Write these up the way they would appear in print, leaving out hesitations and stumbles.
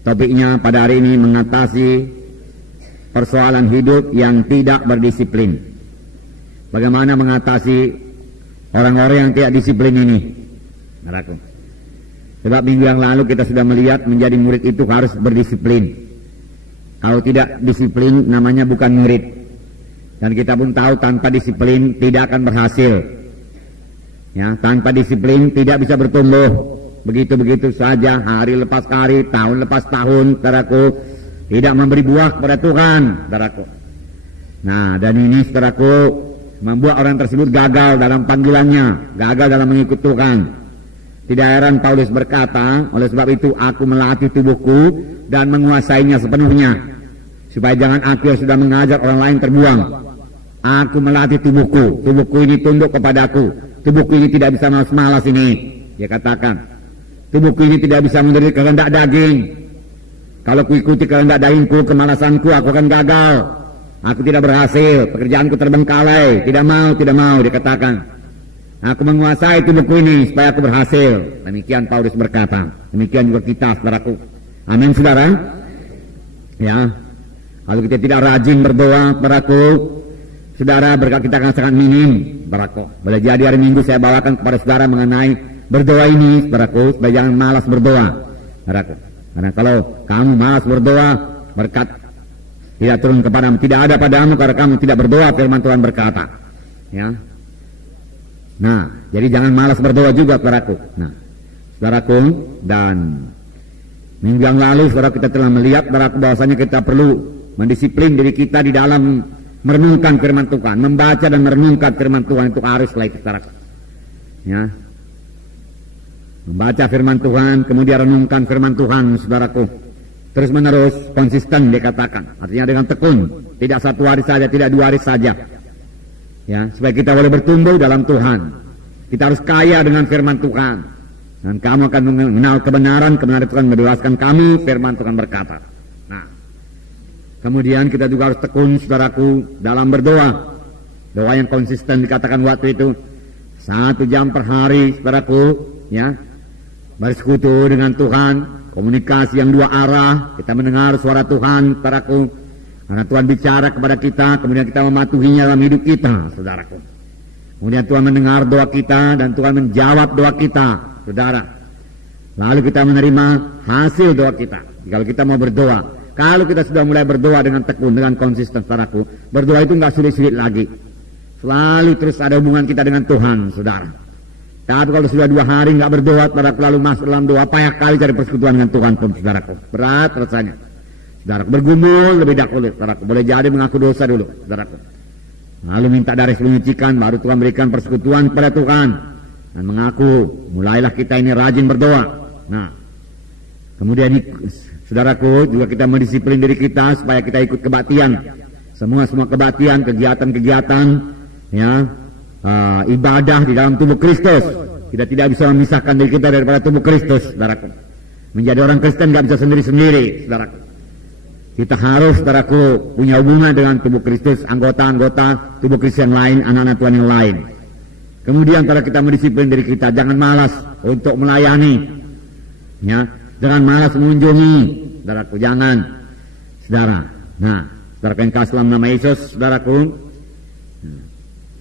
Topiknya pada hari ini mengatasi persoalan hidup yang tidak berdisiplin. Bagaimana mengatasi orang-orang yang tidak disiplin ini? Saudaraku. Sebab minggu yang lalu kita sudah melihat menjadi murid itu harus berdisiplin. Kalau tidak disiplin namanya bukan murid. Dan kita pun tahu tanpa disiplin tidak akan berhasil. Ya, tanpa disiplin tidak bisa bertumbuh. Begitu-begitu saja, hari lepas hari, tahun lepas tahun, saudaraku, tidak memberi buah kepada Tuhan, saudaraku. Nah, dan ini, saudaraku, membuat orang tersebut gagal dalam panggilannya, gagal dalam mengikut Tuhan. Tidak heran Paulus berkata, oleh sebab itu aku melatih tubuhku dan menguasainya sepenuhnya, supaya jangan aku yang sudah mengajar orang lain terbuang. Aku melatih tubuhku, tubuhku ini tunduk kepadaku, tubuhku ini tidak bisa malas-malas ini, dia katakan. Tubuhku ini tidak bisa menuruti kehendak daging. Kalau kuikuti kehendak dagingku, kemalasanku, aku akan gagal. Aku tidak berhasil, pekerjaanku terbengkalai. Tidak mau, dia katakan. Aku menguasai tubuhku ini supaya aku berhasil. Demikian Paulus berkata. Demikian juga kita, saudaraku. Amin, saudara. Ya, kalau kita tidak rajin berdoa, saudaraku, saudara, berkat kita akan sangat minim, saudaraku. Boleh jadi hari Minggu saya bawakan kepada saudara mengenai berdoa ini, saudaraku, supaya jangan malas berdoa, saudaraku. Karena kalau kamu malas berdoa, berkat tidak turun kepadamu, tidak ada padamu karena kamu tidak berdoa, firman Tuhan berkata. Ya. Nah, jadi jangan malas berdoa juga, saudaraku. Nah, saudaraku, dan minggu yang lalu, saudara, kita telah melihat, saudaraku, bahwasanya kita perlu mendisiplin diri kita di dalam merenungkan firman Tuhan, membaca dan merenungkan firman Tuhan itu haruslah itu, saudaraku. Ya. Membaca firman Tuhan, kemudian renungkan firman Tuhan, saudaraku. Terus menerus, konsisten dikatakan. Artinya dengan tekun, tidak satu hari saja, tidak 2 hari saja. Ya, supaya kita boleh bertumbuh dalam Tuhan. Kita harus kaya dengan firman Tuhan. Dan kamu akan mengenal kebenaran, kebenaran Tuhan membebaskan kamu, firman Tuhan berkata. Nah, kemudian kita juga harus tekun, saudaraku, dalam berdoa. Doa yang konsisten dikatakan waktu itu 1 jam per hari, saudaraku, ya. Bersekutu dengan Tuhan, komunikasi yang 2 arah, kita mendengar suara Tuhan, saudaraku. Karena Tuhan bicara kepada kita, kemudian kita mematuhinya dalam hidup kita, saudaraku. Kemudian Tuhan mendengar doa kita dan Tuhan menjawab doa kita, saudara. Lalu kita menerima hasil doa kita. Kalau kita mau berdoa, kalau kita sudah mulai berdoa dengan tekun, dengan konsisten, saudaraku, berdoa itu nggak sulit-sulit lagi. Selalu terus ada hubungan kita dengan Tuhan, saudara. Tapi kalau sudah 2 hari nggak berdoa, saudaraku, lalu masuk dalam doa, payah kali cari persekutuan dengan Tuhan, saudaraku. Berat rasanya. Saudaraku, bergumul lebih dahulu, saudaraku. Boleh jadi mengaku dosa dulu, saudaraku. Lalu minta darah menyucikan, baru Tuhan berikan persekutuan kepada Tuhan. Dan mengaku, mulailah kita ini rajin berdoa. Nah, kemudian saudaraku, juga kita mendisiplin diri kita supaya kita ikut kebaktian. Semua kebaktian, kegiatan-kegiatan, ya, ibadah di dalam tubuh Kristus. Kita tidak bisa memisahkan diri kita daripada tubuh Kristus, saudaraku. Menjadi orang Kristen nggak bisa sendiri-sendiri, saudaraku. Kita harus, saudaraku, punya hubungan dengan tubuh Kristus, anggota-anggota tubuh Kristus yang lain, anak-anak Tuhan yang lain. Kemudian kalau kita mendisiplin diri kita, jangan malas untuk melayani, ya, jangan malas mengunjungi, saudaraku, jangan, saudara. Nah, saudaraku yang kasih dalam nama Yesus, saudaraku,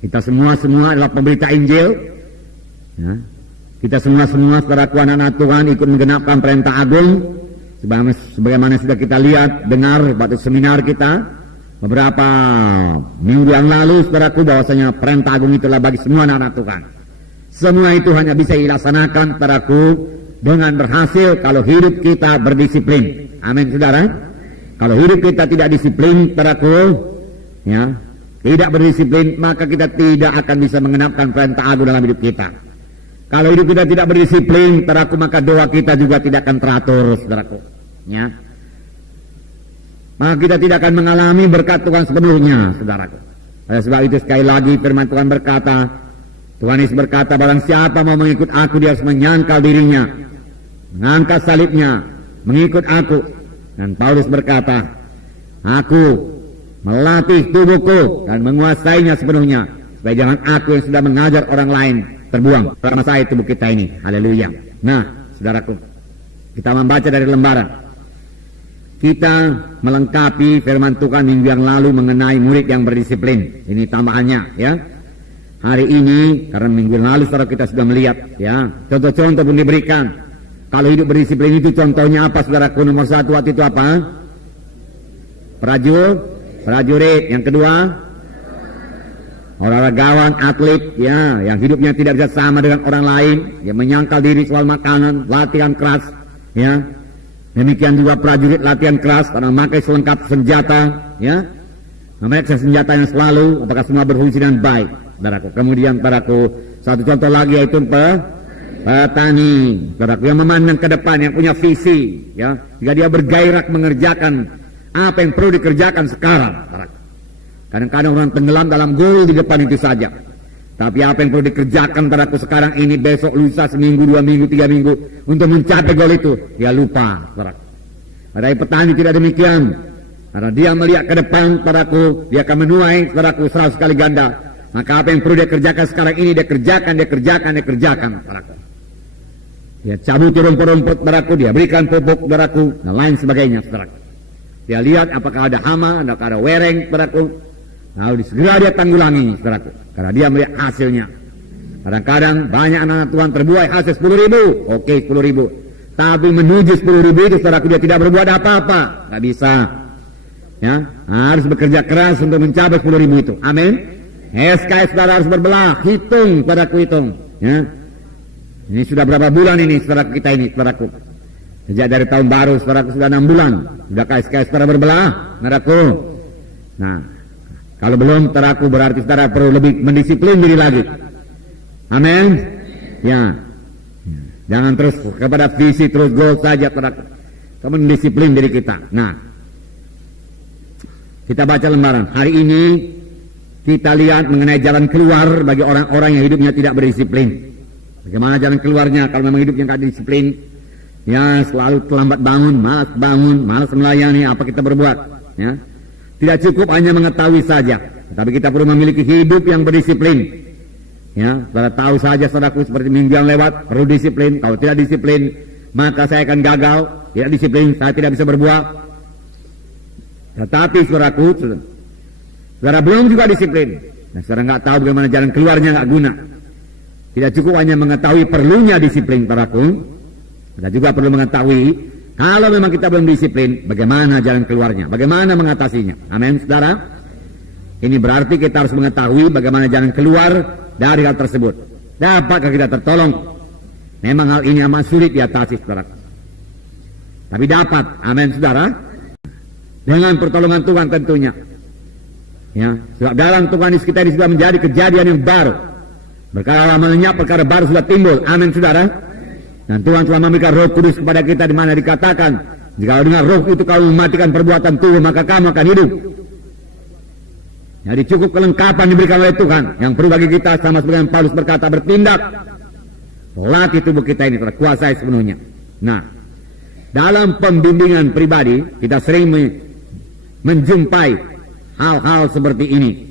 kita semua adalah pemberita Injil, ya. Kita semua saudaraku, anak-anak Tuhan, ikut menggenapkan perintah agung. Sebagaimana sudah kita lihat, dengar waktu seminar kita beberapa minggu yang lalu, saudaraku, bahwasanya perintah agung itulah bagi semua anak-anak Tuhan. Semua itu hanya bisa dilaksanakan, saudaraku, dengan berhasil kalau hidup kita berdisiplin. Amin, saudara. Kalau hidup kita tidak disiplin, saudaraku, ya, tidak berdisiplin, maka kita tidak akan bisa mengenapkan perintah agung dalam hidup kita. Kalau hidup kita tidak berdisiplin, saudaraku, maka doa kita juga tidak akan teratur, saudaraku. Ya. Maka kita tidak akan mengalami berkat Tuhan sepenuhnya, saudaraku. Oleh sebab itu sekali lagi firman Tuhan berkata, Tuhan Yesus berkata, barang siapa mau mengikut aku, dia harus menyangkal dirinya, mengangkat salibnya, mengikut aku. Dan Paulus berkata, aku melatih tubuhku dan menguasainya sepenuhnya, supaya jangan aku yang sudah mengajar orang lain terbuang. Karena saya tubuh kita ini. Haleluya. Nah, saudaraku, kita membaca dari lembaran. kita melengkapi firman Tuhan minggu yang lalu mengenai murid yang berdisiplin. Ini tambahannya ya. Hari ini karena minggu yang lalu saudara kita sudah melihat ya, contoh-contoh pun diberikan. Kalau hidup berdisiplin itu contohnya apa saudaraku? Nomor satu waktu itu apa? Prajurit. Yang kedua, olahragawan, atlet ya, yang hidupnya tidak bisa sama dengan orang lain, yang menyangkal diri soal makanan, latihan keras ya. Demikian juga prajurit latihan keras karena memakai selengkap senjata ya. Memakai senjata yang selalu, apakah semua berfungsi dengan baik, saudaraku. Kemudian saudaraku, satu contoh lagi yaitu petani, saudaraku, yang memandang ke depan, yang punya visi ya. Jika dia bergairah mengerjakan apa yang perlu dikerjakan sekarang, saudaraku. Kadang-kadang orang tenggelam dalam goal di depan itu saja. Tapi apa yang perlu dikerjakan saudaraku sekarang ini, besok, lusa, seminggu, 2 minggu, 3 minggu untuk mencapai goal itu, dia lupa, saudaraku. Padahal petani tidak demikian. Karena dia melihat ke depan, saudaraku, dia akan menuai, saudaraku, 100 kali ganda. Maka apa yang perlu dia kerjakan sekarang ini, dia kerjakan, saudaraku. Dia cabut rumput-rumput, saudaraku, dia berikan pupuk, saudaraku, dan lain sebagainya, saudaraku. Dia lihat apakah ada hama, apakah ada wereng, saudaraku. Lalu segera dia tanggulangi, saudaraku, karena dia melihat hasilnya. Kadang-kadang banyak anak Tuhan terbuai hasil 10.000, oke 10.000. Tapi menuju 10.000 itu, saudaraku, dia tidak berbuat apa-apa, nggak bisa. Ya, harus bekerja keras untuk mencapai 10.000 itu. Amin. SKS saudara harus berbelah, hitung, saudaraku, hitung. Ya. Ini sudah berapa bulan ini, saudaraku, kita ini, saudaraku. Sejak dari tahun baru, saudaraku, sudah 6 bulan. Sudah SKS saudara berbelah, saudaraku. Nah, kalau belum, saudaraku, berarti saudara perlu lebih mendisiplin diri lagi. Amin. Ya. Jangan terus kepada visi, terus goal saja, saudaraku. Kamu mendisiplin diri kita. Nah, kita baca lembaran. Hari ini kita lihat mengenai jalan keluar bagi orang-orang yang hidupnya tidak berdisiplin. Bagaimana jalan keluarnya kalau memang hidupnya tidak disiplin? Ya, selalu terlambat bangun, malas melayani, apa kita berbuat? Ya. Tidak cukup hanya mengetahui saja, tapi kita perlu memiliki hidup yang berdisiplin. Ya, saudara tahu saja, saudaraku, seperti minggu yang lewat, perlu disiplin. Kalau tidak disiplin, maka saya akan gagal. Tidak disiplin, saya tidak bisa berbuat. Tetapi saudaraku, saudara belum juga disiplin. Nah, saudara nggak tahu bagaimana jalan keluarnya, nggak guna. Tidak cukup hanya mengetahui perlunya disiplin, saudaraku. Kita juga perlu mengetahui kalau memang kita belum disiplin, bagaimana jalan keluarnya, bagaimana mengatasinya. Amin, saudara. Ini berarti kita harus mengetahui bagaimana jalan keluar dari hal tersebut. Dapatkah kita tertolong? Memang hal ini amat sulit diatasi, saudara. Tapi dapat, amin, saudara. Dengan pertolongan Tuhan tentunya. Ya, sebab dalam Tuhan kita ini sudah menjadi kejadian yang baru. Perkara lama lenyap, perkara baru sudah timbul. Amin, saudara. Dan Tuhan telah memberikan Roh Kudus kepada kita, di mana dikatakan, jika dengan Roh itu kamu mematikan perbuatan tubuh, maka kamu akan hidup. Jadi cukup kelengkapan diberikan oleh Tuhan. Yang perlu bagi kita, sama seperti yang Paulus berkata, bertindak. Latih tubuh kita ini terkuasai sepenuhnya. Nah, dalam pembimbingan pribadi kita sering menjumpai hal-hal seperti ini,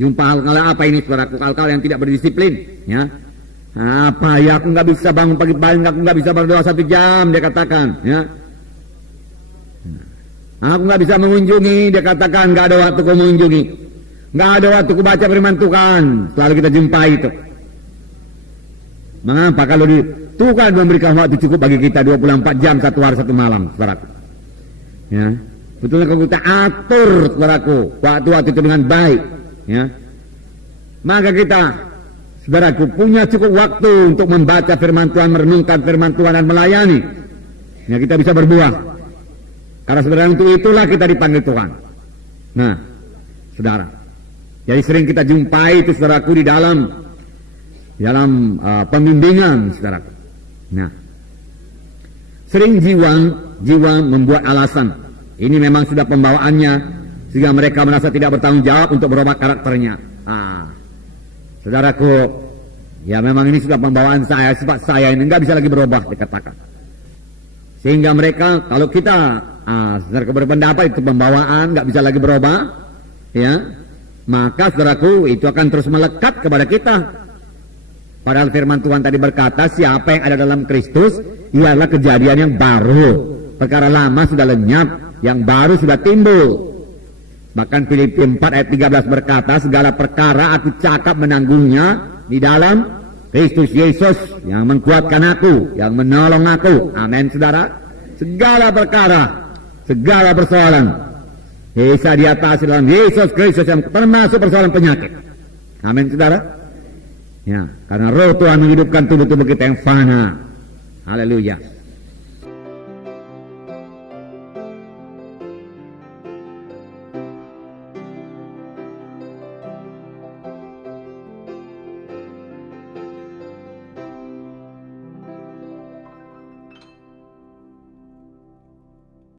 jumpa hal-hal apa ini, saudaraku, hal-hal yang tidak berdisiplin, ya. Apa ya, aku nggak bisa bangun pagi-pagi, aku nggak bisa berdoa 1 jam, dia katakan, ya. Aku nggak bisa mengunjungi, dia katakan, nggak ada waktu ku mengunjungi, nggak ada waktu ku baca firman Tuhan. Selalu kita jumpai itu. Mengapa? Kalau Tuhan memberikan waktu cukup bagi kita 24 jam, 1 hari 1 malam, saudaraku. Ya, betulnya kalau kita atur, saudaraku, waktu-waktu itu dengan baik, ya, maka kita, saudaraku, punya cukup waktu untuk membaca firman Tuhan, merenungkan firman Tuhan, dan melayani. Ya, kita bisa berbuah. Karena sebenarnya untuk itulah kita dipanggil Tuhan. Nah, saudara, jadi sering kita jumpai itu, saudaraku, di dalam pembimbingan, saudaraku. Nah, sering jiwa membuat alasan. Ini memang sudah pembawaannya, sehingga mereka merasa tidak bertanggung jawab untuk berubah karakternya. Saudaraku, ya memang ini sudah pembawaan saya, sifat saya ini nggak bisa lagi berubah, dikatakan. Sehingga mereka, kalau kita saudaraku berpendapat itu pembawaan nggak bisa lagi berubah, ya, maka saudaraku itu akan terus melekat kepada kita. Padahal firman Tuhan tadi berkata, siapa yang ada dalam Kristus, ialah kejadian yang baru. Perkara lama sudah lenyap, yang baru sudah timbul. Bahkan Filipi 4 ayat 13 berkata, segala perkara aku cakap menanggungnya di dalam Kristus Yesus yang menguatkan aku, yang menolong aku. Amin, saudara. Segala perkara, segala persoalan bisa diatasi dalam Yesus Kristus, yang termasuk persoalan penyakit. Amin, saudara. Ya, karena roh Tuhan menghidupkan tubuh-tubuh kita yang fana. Haleluya.